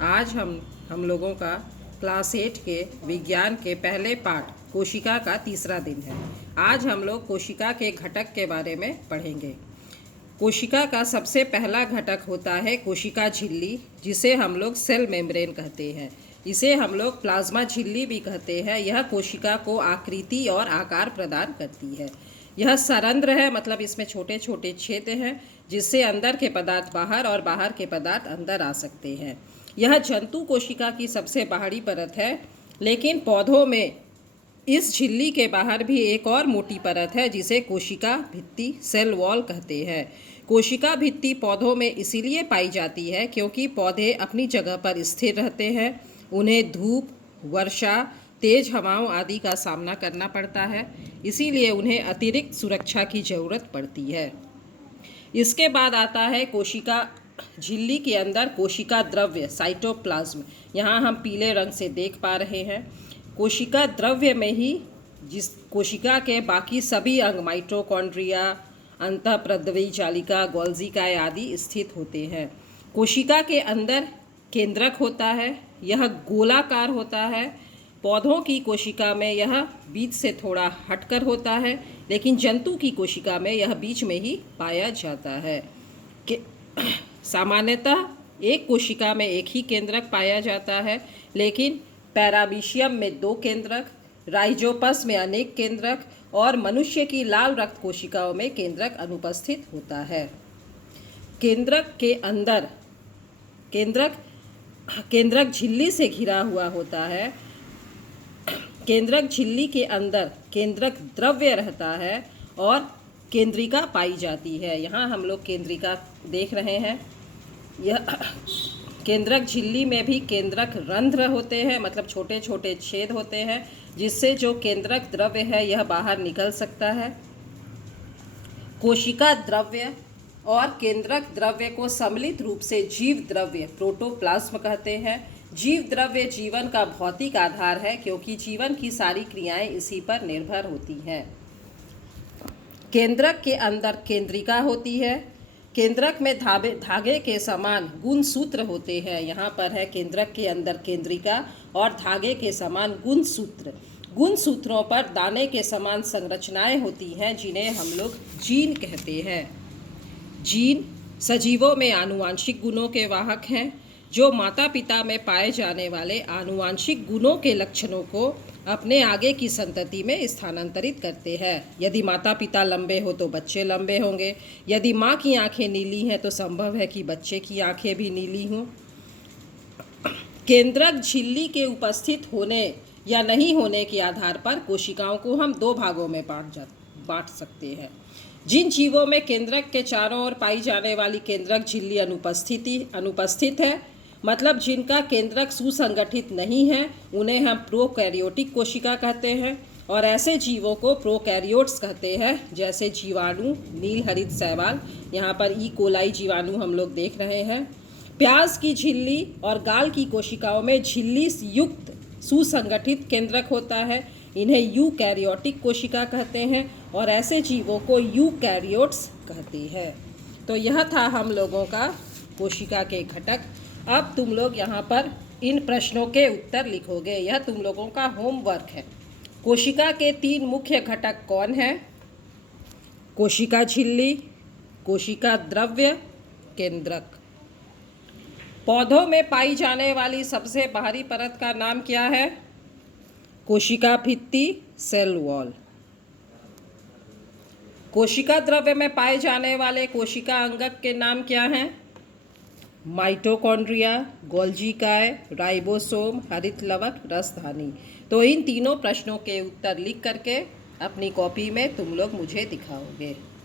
आज हम लोगों का क्लास 8 के विज्ञान के पहले पाठ कोशिका का तीसरा दिन है। आज हम लोग कोशिका के घटक के बारे में पढ़ेंगे। कोशिका का सबसे पहला घटक होता है कोशिका झिल्ली, जिसे हम लोग सेल मेम्ब्रेन कहते हैं। इसे हम लोग प्लाज्मा झिल्ली भी कहते हैं। यह कोशिका को आकृति और आकार प्रदान करती है। यह सरंध्र है, मतलब इसमें छोटे छोटे छेद हैं जिससे अंदर के पदार्थ बाहर और बाहर के पदार्थ अंदर आ सकते हैं। यह जंतु कोशिका की सबसे बाहरी परत है, लेकिन पौधों में इस झिल्ली के बाहर भी एक और मोटी परत है जिसे कोशिका भित्ति सेल वॉल कहते हैं। कोशिका भित्ति पौधों में इसीलिए पाई जाती है क्योंकि पौधे अपनी जगह पर स्थिर रहते हैं। उन्हें धूप, वर्षा, तेज हवाओं आदि का सामना करना पड़ता है, इसीलिए उन्हें अतिरिक्त सुरक्षा की ज़रूरत पड़ती है। इसके बाद आता है कोशिका झिल्ली के अंदर कोशिका द्रव्य साइटोप्लाज्म। यहाँ हम पीले रंग से देख पा रहे हैं। कोशिका द्रव्य में ही जिस कोशिका के बाकी सभी अंग माइटोकॉन्ड्रिया, अंतःप्रद्रवी जालिका, गोल्जिकाएँ आदि स्थित होते हैं। कोशिका के अंदर केंद्रक होता है, यह गोलाकार होता है। पौधों की कोशिका में यह बीच से थोड़ा हटकर होता है, लेकिन जंतु की कोशिका में यह बीच में ही पाया जाता है। सामान्यतः एक कोशिका में एक ही केंद्रक पाया जाता है, लेकिन पैरामीशियम में 2 केंद्रक, राइजोपस में अनेक केंद्रक और मनुष्य की लाल रक्त कोशिकाओं में केंद्रक अनुपस्थित होता है। केंद्रक के अंदर केंद्रक झिल्ली से घिरा हुआ होता है। केंद्रक झिल्ली के अंदर केंद्रक द्रव्य रहता है और केंद्रिका पाई जाती है। यहाँ हम लोग केंद्रिका देख रहे हैं। यह केंद्रक झिल्ली में भी केंद्रक रंध्र होते हैं, मतलब छोटे छोटे छेद होते हैं जिससे जो केंद्रक द्रव्य है यह बाहर निकल सकता है। कोशिका द्रव्य और केंद्रक द्रव्य को सम्मिलित रूप से जीव द्रव्य प्रोटोप्लाज्म कहते हैं। जीव द्रव्य जीवन का भौतिक आधार है क्योंकि जीवन की सारी क्रियाएं इसी पर निर्भर होती हैं। केंद्रक के अंदर केंद्रिका होती है। केंद्रक में धागे के समान गुणसूत्र होते हैं। यहाँ पर है केंद्रक के अंदर केंद्रिका और धागे के समान गुणसूत्र। गुणसूत्रों पर दाने के समान संरचनाएं होती हैं जिन्हें हम लोग जीन कहते हैं। जीन सजीवों में आनुवांशिक गुणों के वाहक हैं जो माता पिता में पाए जाने वाले आनुवांशिक गुणों के लक्षणों को अपने आगे की संतति में स्थानांतरित करते हैं। यदि माता पिता लंबे हो तो बच्चे लंबे होंगे। यदि माँ की आंखें नीली हैं तो संभव है कि बच्चे की आंखें भी नीली हों। केंद्रक झिल्ली के उपस्थित होने या नहीं होने के आधार पर कोशिकाओं को हम 2 भागों में बांट सकते हैं। जिन जीवों में केंद्रक के चारों ओर पाई जाने वाली केंद्रक झिल्ली अनुपस्थित है, मतलब जिनका केंद्रक सुसंगठित नहीं है, उन्हें हम प्रोकैरियोटिक कोशिका कहते हैं। और ऐसे जीवों को प्रोकैरियोट्स कहते हैं, जैसे जीवाणु, नील हरित शैवाल। यहाँ पर ई कोलाई जीवाणु हम लोग देख रहे हैं। प्याज की झिल्ली और गाल की कोशिकाओं में झिल्ली युक्त सुसंगठित केंद्रक होता है। इन्हें यूकैरियोटिक कोशिका कहते हैं और ऐसे जीवों को यूकैरियोट्स कहते हैं। तो यह था हम लोगों का कोशिका के घटक। अब तुम लोग यहाँ पर इन प्रश्नों के उत्तर लिखोगे। यह तुम लोगों का होमवर्क है। कोशिका के 3 मुख्य घटक कौन हैं? कोशिका झिल्ली, कोशिका द्रव्य, केंद्रक। पौधों में पाई जाने वाली सबसे बाहरी परत का नाम क्या है? कोशिका भित्ति सेल वॉल। कोशिका द्रव्य में पाए जाने वाले कोशिका अंगक के नाम क्या हैं? माइटोकॉन्ड्रिया, गोल्जिकाए, राइबोसोम, हरित लवक, रसधानी। तो इन तीनों प्रश्नों के उत्तर लिख करके अपनी कॉपी में तुम लोग मुझे दिखाओगे।